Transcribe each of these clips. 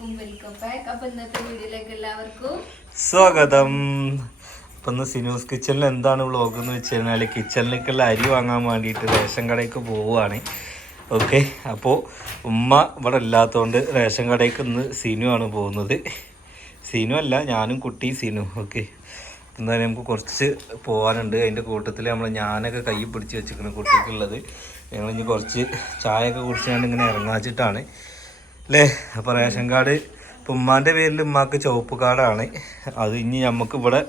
Welcome back. അപ്പൊ ഇന്നത്തെ വീഡിയോയിലേക്ക് എല്ലാവർക്കും സ്വാഗതം. ഇപ്പൊ ഇന്ന് സിനൂസ് കിച്ചണിൽ എന്താണ് വ്ളോഗ് എന്ന് വെച്ച് കഴിഞ്ഞാൽ കിച്ചണിലേക്കുള്ള അരി വാങ്ങാൻ വേണ്ടിയിട്ട് റേഷൻ കടയ്ക്ക് പോവുകയാണ്. ഓക്കെ, അപ്പോൾ ഉമ്മ ഇവിടെ ഇല്ലാത്തതുകൊണ്ട് റേഷൻ കടയ്ക്ക് ഇന്ന് സിനു ആണ് പോകുന്നത്. സിനു അല്ല, ഞാനും കുട്ടി സിനു. ഓക്കെ, എന്തായാലും നമുക്ക് കുറച്ച് പോകാനുണ്ട്. അതിൻ്റെ കൂട്ടത്തിൽ ഞാനൊക്കെ കൈ പിടിച്ച് വെച്ചിരിക്കുന്നത് കുട്ടിക്കുള്ളത്. ഞങ്ങളിനി കുറച്ച് ചായയൊക്കെ കുടിച്ചാണ്ട് ഇങ്ങനെ ഇറങ്ങാച്ചിട്ടാണ് അല്ലേ. അപ്പോൾ റേഷൻ കാർഡ് ഇപ്പം ഉമ്മാൻ്റെ പേരിൽ ഉമ്മാക്ക് ചുവപ്പ് കാർഡാണ്. അത് ഇനി നമുക്ക് ഇവിടെ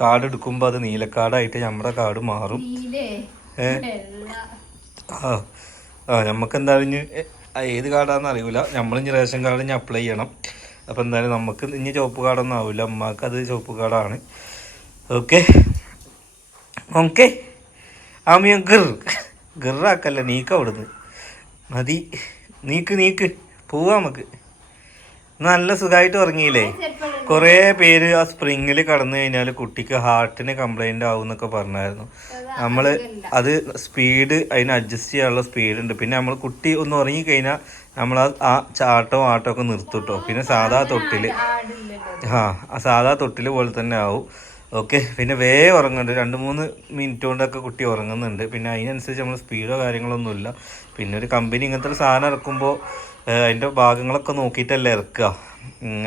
കാർഡ് എടുക്കുമ്പോൾ അത് നീലക്കാർഡായിട്ട് നമ്മുടെ കാർഡ് മാറും. നമുക്ക് എന്തായാലും ഇനി ഏത് കാർഡാണെന്ന് അറിയില്ല. നമ്മളിനി റേഷൻ കാർഡ് ഇനി അപ്ലൈ ചെയ്യണം. അപ്പോൾ എന്തായാലും നമുക്ക് ഇനി ചുവപ്പ് കാർഡൊന്നും ആവില്ല, ഉമ്മാക്ക് അത് ചുവപ്പ് കാർഡാണ്. ഓക്കെ ഓക്കെ ആമിയ ഗിറാക്കല്ല, നീക്ക അവിടുന്ന് മതി. നീക്ക് പോവാ. നമുക്ക് നല്ല സുഖമായിട്ട് ഉറങ്ങിയില്ലേ. കുറേ പേര് ആ സ്പ്രിങ്ങിൽ കടന്നു കഴിഞ്ഞാൽ കുട്ടിക്ക് ഹാർട്ടിന് കംപ്ലൈൻ്റ് ആവും എന്നൊക്കെ പറഞ്ഞായിരുന്നു. നമ്മൾ അത് സ്പീഡ് അതിന് അഡ്ജസ്റ്റ് ചെയ്യാനുള്ള സ്പീഡുണ്ട്. പിന്നെ നമ്മൾ കുട്ടി ഒന്ന് ഉറങ്ങിക്കഴിഞ്ഞാൽ നമ്മൾ ആ ചാട്ടവും ആട്ടമൊക്കെ നിർത്തും കേട്ടോ. പിന്നെ സാധാ തൊട്ടിൽ സാധാ തൊട്ടിൽ പോലെ തന്നെ ആവും. ഓക്കെ, പിന്നെ വേഗം ഉറങ്ങുന്നുണ്ട്. 2-3 മിനിറ്റ് കൊണ്ടൊക്കെ കുട്ടി ഉറങ്ങുന്നുണ്ട്. പിന്നെ അതിനനുസരിച്ച് നമ്മൾ സ്പീഡോ കാര്യങ്ങളൊന്നുമില്ല. പിന്നെ ഒരു കമ്പനി ഇങ്ങനത്തെ ഒരു സാധനം ഇറക്കുമ്പോൾ അതിൻ്റെ ഭാഗങ്ങളൊക്കെ നോക്കിയിട്ടല്ലേ ഇറക്കുക.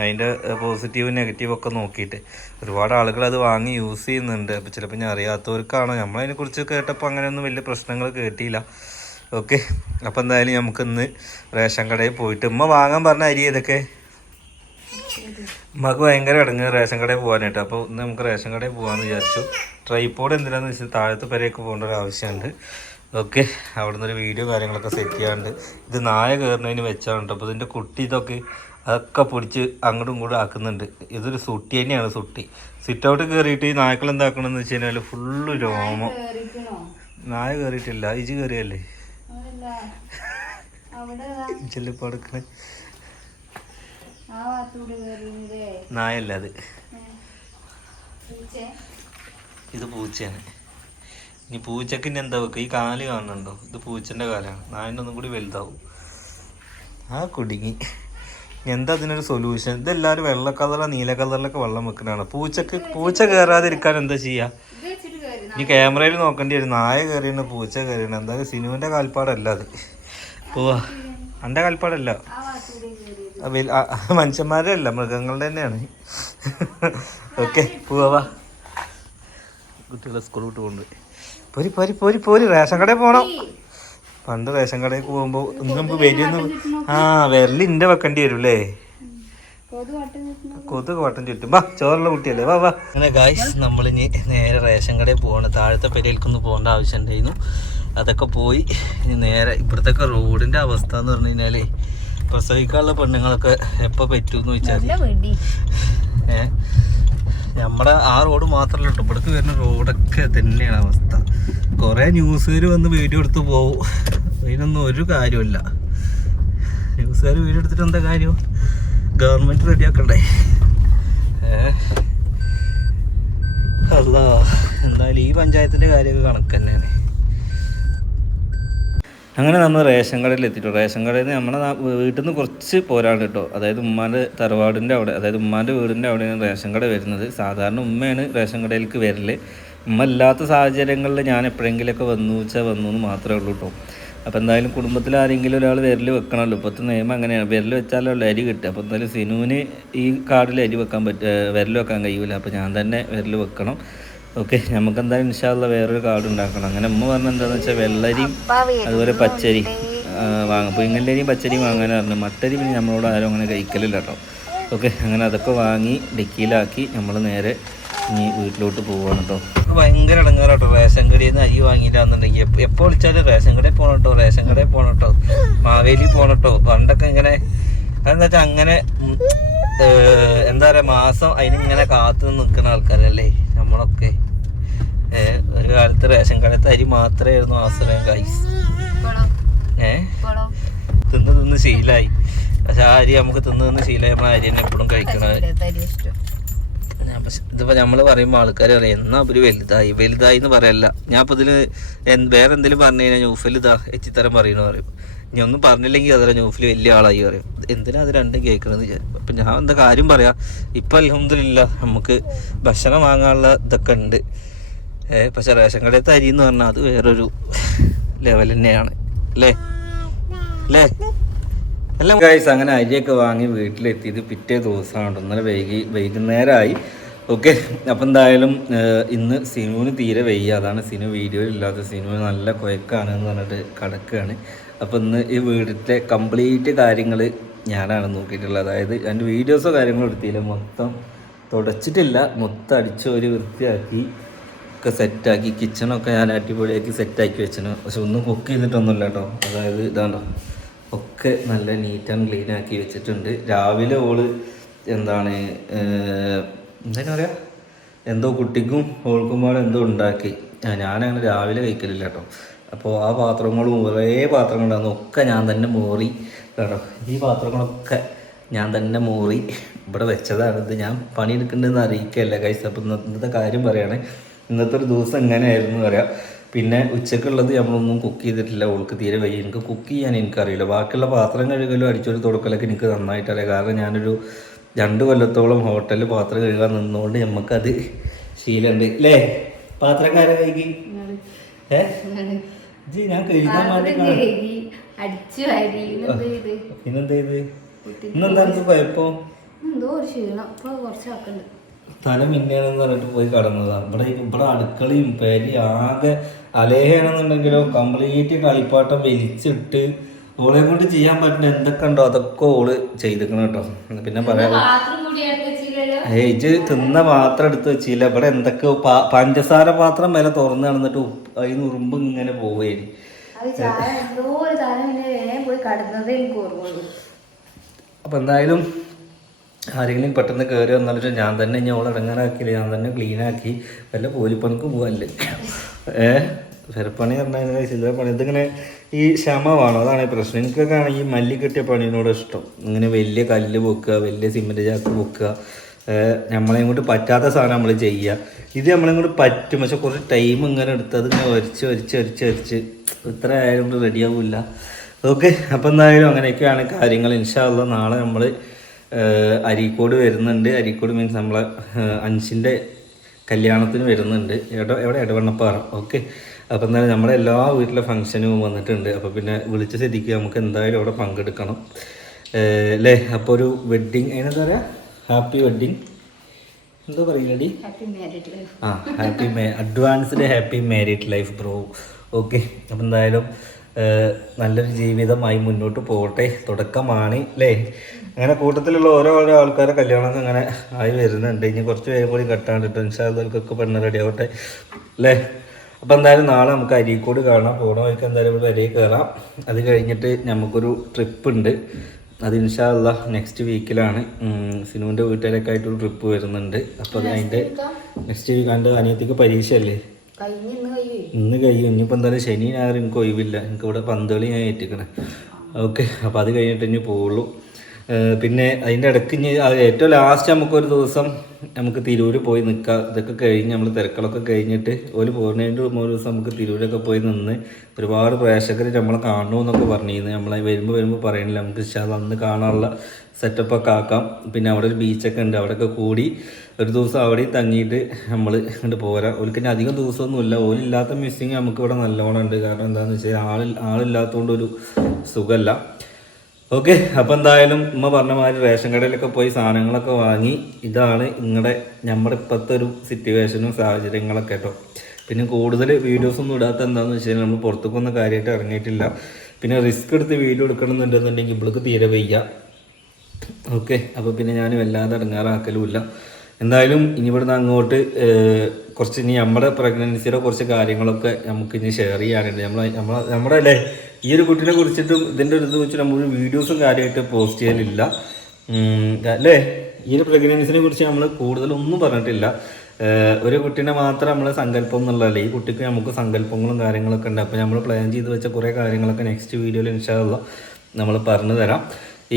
അതിൻ്റെ പോസിറ്റീവ് നെഗറ്റീവൊക്കെ നോക്കിയിട്ട് ഒരുപാട് ആളുകൾ അത് വാങ്ങി യൂസ് ചെയ്യുന്നുണ്ട്. അപ്പോൾ ചിലപ്പോൾ ഞാൻ അറിയാത്തവർക്കാണോ, നമ്മളതിനെക്കുറിച്ച് കേട്ടപ്പോൾ അങ്ങനെയൊന്നും വലിയ പ്രശ്നങ്ങൾ കേട്ടില്ല. ഓക്കെ, അപ്പോൾ എന്തായാലും നമുക്കിന്ന് റേഷൻ കടയിൽ പോയിട്ട് ഉമ്മ വാങ്ങാൻ പറഞ്ഞ അരി ഏതൊക്കെ നമുക്ക് ഭയങ്കര ഇടങ്ങ് റേഷൻ കടയിൽ പോകാനായിട്ട്. അപ്പോൾ ഇന്ന് നമുക്ക് റേഷൻ കടയിൽ പോകാമെന്ന് വിചാരിച്ചു. ട്രൈപോഡ് എന്തിനാന്ന് വെച്ചാൽ താഴത്തെ പെരയൊക്കെ പോകേണ്ട ഒരു ആവശ്യമുണ്ട്. ഓക്കെ, അവിടെ നിന്നൊരു വീഡിയോ കാര്യങ്ങളൊക്കെ സെറ്റ് ചെയ്യാണ്ട്. ഇത് നായ കയറുന്നതിന് വെച്ചാണ് കേട്ടോ. അപ്പോൾ ഇതിൻ്റെ കുട്ടി ഇതൊക്കെ അതൊക്കെ പിടിച്ച് അങ്ങോട്ടും ഇങ്ങോട്ടും ആക്കുന്നുണ്ട്. ഇതൊരു സുട്ടി തന്നെയാണ്. സുട്ടി സിറ്റ് ഔട്ട് കയറിയിട്ട് ഈ നായ്ക്കൾ എന്താക്കണമെന്ന് വെച്ച് കഴിഞ്ഞാൽ ഫുള്ള് രോമം. നായ കയറിയിട്ടില്ല, ഇജ് കയറിയല്ലേ ചെല്ലിപ്പോൾ എടുക്കണേ. നായല്ല അത്, ഇത് പൂച്ചയാണ്. ഇനി പൂച്ചക്ക് ഇനി എന്താ വെക്കുക, ഈ കാല് കാണുന്നുണ്ടോ, ഇത് പൂച്ചൻ്റെ കാലാണ്. നായൻ്റെ ഒന്നും കൂടി വലുതാവും. ആ കുടുങ്ങി. എന്താ അതിനൊരു സൊല്യൂഷൻ? ഇതെല്ലാവരും വെള്ള കളറോ നീല കളറിലൊക്കെ വെള്ളം വെക്കുന്നതാണ്. പൂച്ച കയറാതിരിക്കാൻ എന്താ ചെയ്യുക? ഇനി ക്യാമറയിൽ നോക്കേണ്ടി വരും. നായ കയറിയാണ് പൂച്ച കയറിയാണ്. എന്തായാലും സിനുവിൻ്റെ കാൽപ്പാടല്ല അത്. പോവാ, എൻ്റെ കാൽപ്പാടല്ല, മനുഷ്യന്മാരല്ല, മൃഗങ്ങളുടെ തന്നെയാണ്. ഓക്കെ, പോവാ. കുട്ടികളെ സ്കൂൾ വിട്ട് കൊണ്ടുപോയി പോരി റേഷൻ കടയിൽ പോകണം. പണ്ട് റേഷൻ കടയിൽ പോകുമ്പോൾ ഇന്ന് നമുക്ക് വലിയൊന്നും വിരലിൻ്റെ വെക്കേണ്ടി വരും അല്ലേ. കൊതുക് വട്ടം ചുറ്റും. വാ, ചോറുള്ള കുട്ടിയല്ലേ, വാ. അങ്ങനെ ഗായ്സ്, നമ്മളിനി നേരെ റേഷൻ കടയിൽ പോകണം. താഴത്തെ പെരയിലേക്കൊന്ന് പോകേണ്ട ആവശ്യം ഉണ്ടായിരുന്നു. അതൊക്കെ പോയി ഇനി നേരെ ഇവിടുത്തെ റോഡിൻ്റെ അവസ്ഥ എന്ന് പറഞ്ഞു കഴിഞ്ഞാൽ പ്രസവിക്കാനുള്ള പെണ്ണുങ്ങളൊക്കെ എപ്പോൾ പറ്റുമെന്ന് ചോദിച്ചാൽ നമ്മുടെ ആ റോഡ് മാത്രമല്ല കേട്ടോ, ഇവിടേക്ക് വരുന്ന റോഡൊക്കെ തന്നെയാണ് അവസ്ഥ. കുറേ ന്യൂസുകാർ വന്ന് വീഡിയോ എടുത്ത് പോവും. അതിനൊന്നും ഒരു കാര്യമില്ല. ന്യൂസുകാർ വീഡിയോ എടുത്തിട്ട് എന്താ കാര്യം? ഗവൺമെൻറ് റെഡിയാക്കണ്ടേ? അല്ല, എന്തായാലും ഈ പഞ്ചായത്തിൻ്റെ കാര്യമൊക്കെ കണക്ക് തന്നെയാണ്. അങ്ങനെ നമ്മൾ റേഷൻ കടയിൽ എത്തിയിട്ടോ. റേഷൻ കടയിൽ നിന്ന് നമ്മുടെ വീട്ടിൽ നിന്ന് കുറച്ച് പോരാണ് കേട്ടോ. അതായത് ഉമ്മാൻ്റെ തറവാടിൻ്റെ അവിടെ, അതായത് ഉമ്മാൻ്റെ വീടിൻ്റെ അവിടെയാണ് റേഷൻ കട വരുന്നത്. സാധാരണ ഉമ്മയാണ് റേഷൻ കടയിലേക്ക് വരല്. ഉമ്മ ഇല്ലാത്ത സാഹചര്യങ്ങളിൽ ഞാൻ എപ്പോഴെങ്കിലുമൊക്കെ വന്നു എന്ന് മാത്രമേ ഉള്ളൂ കേട്ടോ. അപ്പോൾ എന്തായാലും കുടുംബത്തിൽ ആരെങ്കിലും ഒരാൾ വിരൽ വെക്കണമല്ലോ. ഇപ്പോഴത്തെ നിയമം അങ്ങനെയാണ്, വിരൽ വെച്ചാലുള്ള അരി കിട്ടുക. അപ്പോൾ എന്തായാലും സിനുവിന് ഈ കാർഡിൽ അരി വെക്കാൻ വിരൽ വെക്കാൻ കഴിയില്ല. അപ്പോൾ ഞാൻ തന്നെ വിരൽ വെക്കണം. ഓക്കെ, നമുക്ക് എന്തായാലും ഇൻഷാ അല്ലാഹ് വേറൊരു കാർഡ് ഉണ്ടാക്കണം. അങ്ങനെ ഉമ്മ പറഞ്ഞ എന്താണെന്ന് വെച്ചാൽ വെള്ളരിയും അതുപോലെ പച്ചരി വാങ്ങും. അപ്പോൾ ഇങ്ങനരിയും പച്ചരിയും വാങ്ങാനാണ് പറഞ്ഞു. മട്ടരി പിന്നെ നമ്മളോട് ആരും അങ്ങനെ കഴിക്കലില്ല കേട്ടോ. ഓക്കെ, അങ്ങനെ അതൊക്കെ വാങ്ങി ഡിക്കിയിലാക്കി നമ്മൾ നേരെ ഇനി വീട്ടിലോട്ട് പോവുകയാണ് കേട്ടോ. ഭയങ്കര ഇടങ്ങാറാട്ടോ. റേഷൻ കടയിൽ നിന്ന് അരി വാങ്ങിയില്ലാന്നുണ്ടെങ്കിൽ എപ്പോൾ വിളിച്ചാലും റേഷൻ കടയിൽ പോകണം കേട്ടോ, മാവേലി പോകണം കേട്ടോ. പണ്ടൊക്കെ ഇങ്ങനെ അതെന്ന് വെച്ചാൽ അങ്ങനെ എന്താ പറയുക, മാസം അതിനിങ്ങനെ കാത്തു നിൽക്കുന്ന ആൾക്കാരല്ലേ നമ്മളൊക്കെ. ഒരു കാലത്ത് റേഷൻ കടത്തെ അരി മാത്രമായിരുന്നു ആശ്രയം ഗൈസ്. തിന്ന് ശീലമായി. പക്ഷെ ആ അരി നമുക്ക് തിന്ന് ശീലമായി. നമ്മൾ അരി തന്നെ എപ്പോഴും കഴിക്കണത്. ഇതിപ്പോൾ നമ്മൾ പറയുമ്പോൾ ആൾക്കാർ പറയും എന്നാ ഒരു വലുതായി എന്ന് പറയല്ല. ഞാൻ ഇപ്പോൾ ഇതിൽ വേറെ എന്തെങ്കിലും പറഞ്ഞു കഴിഞ്ഞാൽ ന്യൂഫിൽ ഇതാ എച്ചിത്തരം പറയണമെന്ന് പറയും. ഇനി ഒന്നും പറഞ്ഞില്ലെങ്കിൽ അതല്ല ന്യൂഫിൽ വലിയ ആളായി പറയും. എന്തിനാ അത് രണ്ടും കേൾക്കണമെന്ന് വിചാരിക്കും. അപ്പം ഞാൻ എന്താ കാര്യം പറയാം, ഇപ്പം അൽഹംദുലില്ലാ നമുക്ക് ഭക്ഷണം വാങ്ങാനുള്ള ഇതൊക്കെ ഉണ്ട്. പക്ഷെ റേഷൻ കടയത്തെ അരി എന്ന് പറഞ്ഞാൽ അത് വേറൊരു ലെവൽ തന്നെയാണ് അല്ലേ അല്ലേ എല്ലാം ഗൈസ്. അങ്ങനെ അരിയൊക്കെ വാങ്ങി വീട്ടിലെത്തിയത് പിറ്റേ ദിവസമാണ്. ഇന്നലെ വൈകുന്നേരമായി. ഓക്കെ, അപ്പം എന്തായാലും ഇന്ന് സിനുവിന് തീരെ വയ്യ. അതാണ് സിനു വീഡിയോയിൽ ഇല്ലാത്ത. സിനുവിന് നല്ല കുഴക്കാണെന്ന് പറഞ്ഞിട്ട് കിടക്കുകയാണ്. അപ്പം ഇന്ന് ഈ വീട്ടിലെ കംപ്ലീറ്റ് കാര്യങ്ങൾ ഞാനാണ് നോക്കിയിട്ടുള്ളത്. അതായത് എൻ്റെ വീഡിയോസോ കാര്യങ്ങളോ എടുത്തില്ല, മൊത്തം തുടച്ചിട്ടില്ല, മൊത്തം അടിച്ചൊരു വൃത്തിയാക്കി ഒക്കെ സെറ്റാക്കി. കിച്ചണൊക്കെ ഞാൻ അടിപൊളിയാക്കി സെറ്റാക്കി വെച്ചിന്. പക്ഷെ ഒന്നും കുക്ക് ചെയ്തിട്ടൊന്നുമില്ല കേട്ടോ. അതായത് ഇതാണോ ഒക്കെ നല്ല നീറ്റ് ആൻഡ് ക്ലീൻ ആക്കി വെച്ചിട്ടുണ്ട്. രാവിലെ ഓള് എന്താണ് എന്താ പറയുക, എന്തോ കുട്ടിക്കും ഓൾക്കുമ്പോൾ എന്തോ ഉണ്ടാക്കി. ഞാനങ്ങനെ രാവിലെ കഴിക്കലില്ല കേട്ടോ. അപ്പോൾ ആ പാത്രങ്ങളും കുറേ പാത്രങ്ങളുണ്ടായിരുന്നു, ഒക്കെ ഞാൻ തന്നെ മോറി കേട്ടോ. ഈ പാത്രങ്ങളൊക്കെ ഞാൻ തന്നെ മോറി ഇവിടെ വെച്ചതാണ്. ഇത് ഞാൻ പണിയെടുക്കേണ്ടതെന്ന് അറിയിക്കുകയല്ല ഗൈസ്. അപ്പോൾ ഇന്നത്തെ കാര്യം പറയുകയാണ്. ഇന്നത്തെ ഒരു ദിവസം എങ്ങനെയായിരുന്നു പറയാം. പിന്നെ ഉച്ചക്കുള്ളത് നമ്മളൊന്നും കുക്ക് ചെയ്തിട്ടില്ല. ഓൾക്ക് തീരെ വയ്യ. എനിക്ക് കുക്ക് ചെയ്യാൻ എനിക്കറിയില്ല. ബാക്കിയുള്ള പാത്രം കഴുകലും അടിച്ചൊരു തുടക്കലൊക്കെ എനിക്ക് നന്നായിട്ടറിയാം. കാരണം ഞാനൊരു 2 കൊല്ലത്തോളം ഹോട്ടലിൽ പാത്രം കഴുകാൻ നിന്നുകൊണ്ട് നമുക്കത് ശീലമുണ്ട് അല്ലേ. പാത്രക്കാരെ കഴുകി ഞാൻ കഴുകാൻ പിന്നെന്താ ഇത് ഇന്നെന്താ എനിക്ക് കുഴപ്പം? തല മിന്നാണെന്ന് പറഞ്ഞിട്ട് പോയി കടന്നതാണ്. ഇവിടെ അടുക്കളയും പേരി ആകെ അലേഹാണെന്നുണ്ടെങ്കിലോ കംപ്ലീറ്റ് കളിപ്പാട്ടം വലിച്ചിട്ട് ഓളെ കൊണ്ട് ചെയ്യാൻ പറ്റുന്ന എന്തൊക്കെ ഉണ്ടോ അതൊക്കെ ഓള് ചെയ്തിക്കണം കേട്ടോ. പിന്നെ പറയാം, ഇജ് തിന്ന പാത്രം എടുത്ത് വെച്ചില്ല. ഇവിടെ എന്തൊക്കെ പഞ്ചസാര പാത്രം വില തുറന്ന് നടന്നിട്ട് അതിന് ഉറുമ്പ് ഇങ്ങനെ പോവുകയാണ്. അപ്പൊ എന്തായാലും ആരെങ്കിലും പെട്ടെന്ന് കയറി വന്നിട്ട് ഞാൻ തന്നെ ഇനി ഓളെ ഇടങ്ങാറാക്കിയില്ല, ഞാൻ തന്നെ ക്ലീനാക്കി വല്ല കൂലിപ്പണിക്ക് പോകാല്ലേ. പെരപ്പണി പറഞ്ഞാൽ ചില്ലറ പണി. ഇതിങ്ങനെ ഈ ക്ഷമമാണ്, അതാണ് പ്രശ്നം. എനിക്കൊക്കെ ആണെങ്കിൽ മല്ലി കെട്ടിയ പണീനോട് ഇഷ്ടം. ഇങ്ങനെ വലിയ കല്ല് പൊക്കുക, വലിയ സിമെൻറ്റ് ചാക്ക് പൊക്കുക, നമ്മളെയും കൊണ്ട് പറ്റാത്ത സാധനം നമ്മൾ ചെയ്യുക. ഇത് നമ്മളെയും കൊണ്ട് പറ്റും, പക്ഷെ കുറച്ച് ടൈം ഇങ്ങനെ എടുത്ത് അതിങ്ങനെ വരച്ച് ഇത്ര ആയാലും റെഡിയാവില്ല. ഓക്കെ, അപ്പം എന്തായാലും അങ്ങനെയൊക്കെയാണ് കാര്യങ്ങൾ. ഇൻഷാ അല്ലാഹ് നാളെ നമ്മൾ അരീക്കോട് വരുന്നുണ്ട്. അരീക്കോട് മീൻസ് നമ്മളെ അൻഷിൻ്റെ കല്യാണത്തിന് വരുന്നുണ്ട്. എവിടെ ഇടവണ്ണപ്പാറ. ഓക്കെ, അപ്പം എന്തായാലും നമ്മുടെ എല്ലാ വീട്ടിലെ ഫംഗ്ഷനും വന്നിട്ടുണ്ട്. അപ്പോൾ പിന്നെ വിളിച്ച സ്ഥിതിക്ക് നമുക്ക് എന്തായാലും അവിടെ പങ്കെടുക്കണം അല്ലേ. അപ്പോൾ ഒരു വെഡ്ഡിങ് അതിനെന്താ പറയുക, ഹാപ്പി വെഡ്ഡിങ് എന്തോ പറയില്ലടി, advanced happy married life bro. Okay, അപ്പം എന്തായാലും നല്ലൊരു ജീവിതമായി മുന്നോട്ട് പോകട്ടെ. തുടക്കമാണ് അല്ലേ. അങ്ങനെ കൂട്ടത്തിലുള്ള ഓരോ ആൾക്കാരെ കല്യാണമൊക്കെ അങ്ങനെ ആയി വരുന്നുണ്ട്. ഇനി കുറച്ച് പേരും കൂടി കെട്ടാണ്ടിട്ട് ഇൻഷാല്ലാഹ് പെണ്ണ് റെഡി ആവട്ടെ അല്ലേ. അപ്പോൾ എന്തായാലും നാളെ നമുക്ക് അരീക്കോട് കാണാം. പോണ വഴിക്ക് എന്തായാലും ഇവിടെ അരിയിൽ കയറാം. അത് കഴിഞ്ഞിട്ട് നമുക്കൊരു ട്രിപ്പ് ഉണ്ട്. അത് ഇൻഷാല്ലാഹ് നെക്സ്റ്റ് വീക്കിലാണ്. സിനുവിൻ്റെ വീട്ടുകാരൊക്കെ ആയിട്ടൊരു ട്രിപ്പ് വരുന്നുണ്ട്. അപ്പോൾ അത് അതിൻ്റെ നെക്സ്റ്റ് വീക്ക് എൻ്റെ അനിയത്തിക്ക് പരീക്ഷയല്ലേ, ഇന്ന് കഴിയും. ഇനിയിപ്പോൾ എന്തായാലും ശനി ഞായർ എനിക്ക് ഒഴിവില്ല. എനിക്കിവിടെ പന്തളി ഞാൻ ഏറ്റിക്കണേ. ഓക്കെ, അപ്പോൾ അത് കഴിഞ്ഞിട്ട് ഇനി പോവുള്ളൂ. പിന്നെ അതിൻ്റെ ഇടയ്ക്ക് ഇനി ഏറ്റവും ലാസ്റ്റ് നമുക്കൊരു ദിവസം നമുക്ക് തിരൂർ പോയി നിൽക്കാം. ഇതൊക്കെ കഴിഞ്ഞ് നമ്മൾ തിരക്കുകളൊക്കെ കഴിഞ്ഞിട്ട് ഒരു പോകുന്നതിൻ്റെ ഒരു ദിവസം നമുക്ക് തിരൂരൊക്കെ പോയി നിന്ന് ഒരുപാട് പ്രേക്ഷകർ നമ്മളെ കാണണമെന്നൊക്കെ പറഞ്ഞിരുന്നു. നമ്മളെ വരുമ്പോൾ പറയണില്ല, നമുക്ക് അന്ന് കാണാനുള്ള സെറ്റപ്പൊക്കെ ആക്കാം. പിന്നെ അവിടെ ഒരു ബീച്ചൊക്കെ ഉണ്ട്, അവിടെയൊക്കെ കൂടി ഒരു ദിവസം അവിടെ തങ്ങിയിട്ട് നമ്മൾ ഇങ്ങോട്ട് പോരാം. ഓൽക്കിന് അധികം ദിവസമൊന്നുമില്ല. ഓലില്ലാത്ത മിസ്സിങ് നമുക്ക് ഇവിടെ നല്ലോണം ഉണ്ട്. കാരണം എന്താണെന്ന് വെച്ചാൽ ആളില്ലാത്തതുകൊണ്ടൊരു സുഖമല്ല. ഓക്കെ, അപ്പോൾ എന്തായാലും ഉമ്മ പറഞ്ഞ മാതിരി റേഷൻ കടയിലൊക്കെ പോയി സാധനങ്ങളൊക്കെ വാങ്ങി. ഇതാണ് നമ്മുടെ ഇപ്പോഴത്തെ ഒരു സിറ്റുവേഷനും സാഹചര്യങ്ങളൊക്കെ കേട്ടോ. പിന്നെ കൂടുതൽ വീഡിയോസൊന്നും ഇടാത്ത എന്താണെന്ന് വെച്ച് കഴിഞ്ഞാൽ നമ്മൾ പുറത്തേക്കൊന്നും കാര്യമായിട്ട് ഇറങ്ങിയിട്ടില്ല. പിന്നെ റിസ്ക് എടുത്ത് വീഡിയോ എടുക്കണമെന്നുണ്ടെന്നുണ്ടെങ്കിൽ ഇവൾക്ക് തീരെ വയ്യ. ഓക്കെ, അപ്പോൾ പിന്നെ ഞാൻ വല്ലാതെ ഇടങ്ങാറാക്കലുമില്ല. എന്തായാലും ഇനി ഇവിടുന്ന് അങ്ങോട്ട് കുറച്ച് ഇനി നമ്മുടെ പ്രഗ്നൻസിയുടെ കുറച്ച് കാര്യങ്ങളൊക്കെ നമുക്ക് ഇനി ഷെയർ ചെയ്യാനുണ്ട്. നമ്മുടെ അല്ലേ ഈ ഒരു കുട്ടീനെ കുറിച്ചിട്ടും ഇതിൻ്റെ ഒരു ഇത് വെച്ച് നമ്മൾ വീഡിയോസും കാര്യമായിട്ട് പോസ്റ്റ് ചെയ്യലില്ല അല്ലേ. ഈ ഒരു പ്രഗ്നൻസിനെ കുറിച്ച് നമ്മൾ കൂടുതലൊന്നും പറഞ്ഞിട്ടില്ല. ഒരു കുട്ടീനെ മാത്രം നമ്മൾ സങ്കല്പം എന്നുള്ളതല്ലേ. ഈ കുട്ടിക്ക് നമുക്ക് സങ്കല്പങ്ങളും കാര്യങ്ങളൊക്കെ ഉണ്ട്. അപ്പോൾ നമ്മൾ പ്ലാൻ ചെയ്ത് വെച്ച കുറേ കാര്യങ്ങളൊക്കെ നെക്സ്റ്റ് വീഡിയോയിൽ ഇൻഷാ അല്ലാഹ് നമ്മൾ പറഞ്ഞു തരാം.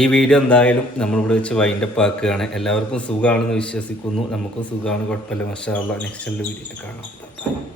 ഈ വീഡിയോ എന്തായാലും നമ്മളിവിടെ വെച്ച് വൈൻഡപ്പ് ആക്കുകയാണ്. എല്ലാവർക്കും സുഖമാണെന്ന് വിശ്വസിക്കുന്നു. നമുക്കും സുഖമാണ്, കുഴപ്പമില്ല, മാഷാ അല്ലാഹ്. നെക്സ്റ്റ് വീഡിയോയിൽ കാണാം.